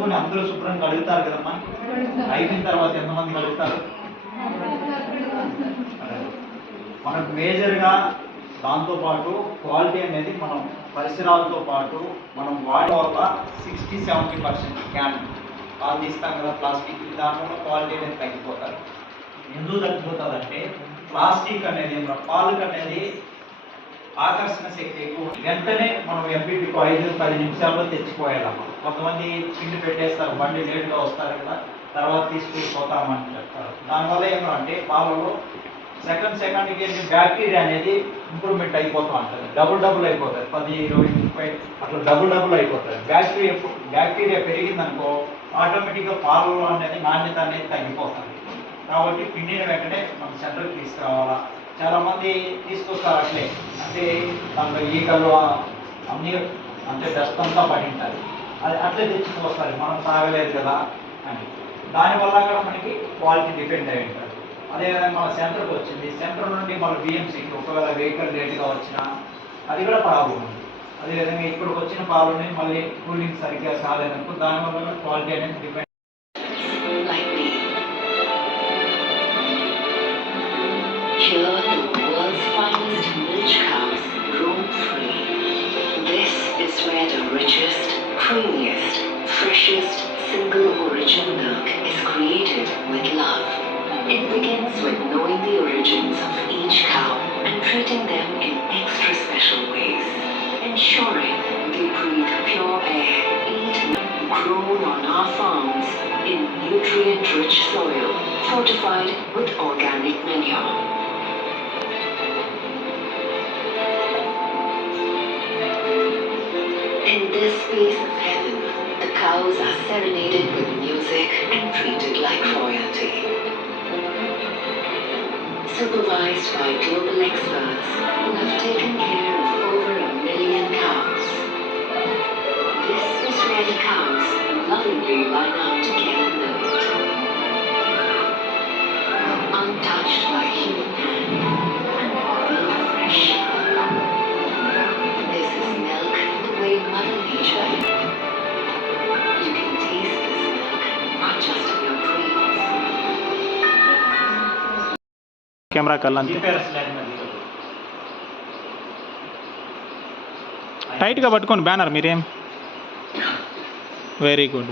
కొనుక్కొని అందరూ శుభ్రంగా కడుగుతారు కదమ్మా. అయిపోయిన తర్వాత ఎంతమంది కడుగుతారు? మనకు మేజర్గా దాంతోపాటు క్వాలిటీ అనేది మనం పరిసరాలతో పాటు మనం వాడే వల్ల 60-70% క్యాన్ పాలు తీస్తాం కదా ప్లాస్టిక్, దాంట్లో క్వాలిటీ అనేది తగ్గిపోతుంది. ఎందుకు తగ్గిపోతుంది అంటే ప్లాస్టిక్ అనేది పాలకు అనేది ఆకర్షణ శక్తి ఎక్కువ. వెంటనే మనం ఎంపీపీకి 5-10 నిమిషాల్లో తెచ్చిపోయాలమ్మా. కొంతమంది పిండి పెట్టేస్తారు, బండి లేటుగా వస్తారు కదా, తర్వాత తీసుకెళ్ళిపోతామని చెప్తారు. దానివల్ల ఏమంటే పాలలో సెకండ్కి బ్యాక్టీరియా అనేది ఇంప్రూవ్మెంట్ అయిపోతూ ఉంటుంది. డబుల్ అయిపోతుంది, 10, 20, 30 అట్లా డబుల్ అయిపోతుంది. బ్యాక్టీరియా పెరిగిందనుకో ఆటోమేటిక్గా పాలలో అనేది నాణ్యత అనేది తగ్గిపోతుంది. కాబట్టి పిండిని వెంటనే మనం సెంటర్కి తీసుకురావాలా. చాలామంది తీసుకొస్తారు అట్లే, అంటే దాంట్లో ఈకలు అన్నీ అంటే డస్ట్ అంతా పడింటారు, అది అట్లే తెచ్చుకొస్తారు, మనం తాగలేదు కదా అని. దానివల్ల కూడా మనకి క్వాలిటీ డిపెండ్ అయి ఉంటుంది. అదేవిధంగా మన సెంటర్కి వచ్చింది, సెంటర్ నుండి మన బిఎంసీకి ఒకవేళ వెహికల్ లేట్గా వచ్చినా అది కూడా ప్రాబ్లం ఉంది. అదేవిధంగా ఇక్కడికి వచ్చిన పాలని మళ్ళీ కూలింగ్ సరిగ్గా కాలేదనుకో దానివల్ల క్వాలిటీ అనేది depend. Here, the world's finest milch cows roam free. This is where the richest, creamiest, freshest, single origin milk is created with love. It begins with knowing the origins of each cow and treating them in extra special ways, ensuring they breathe pure air, eat grown on our farms in nutrient-rich soil, fortified with organic manure. In this space of heaven, the cows are serenaded with music and treated like royalty. Supervised by global experts who have taken care of over 1 million cows. This is where the cows lovingly line up to get milked. Untouched by human hand and boiled fresh. This is milk the way Mother Nature is. You can taste this milk not just in your dreams. Camera కళ్ళంతే టైట్గా పట్టుకోండి banner మీరేం. Very good.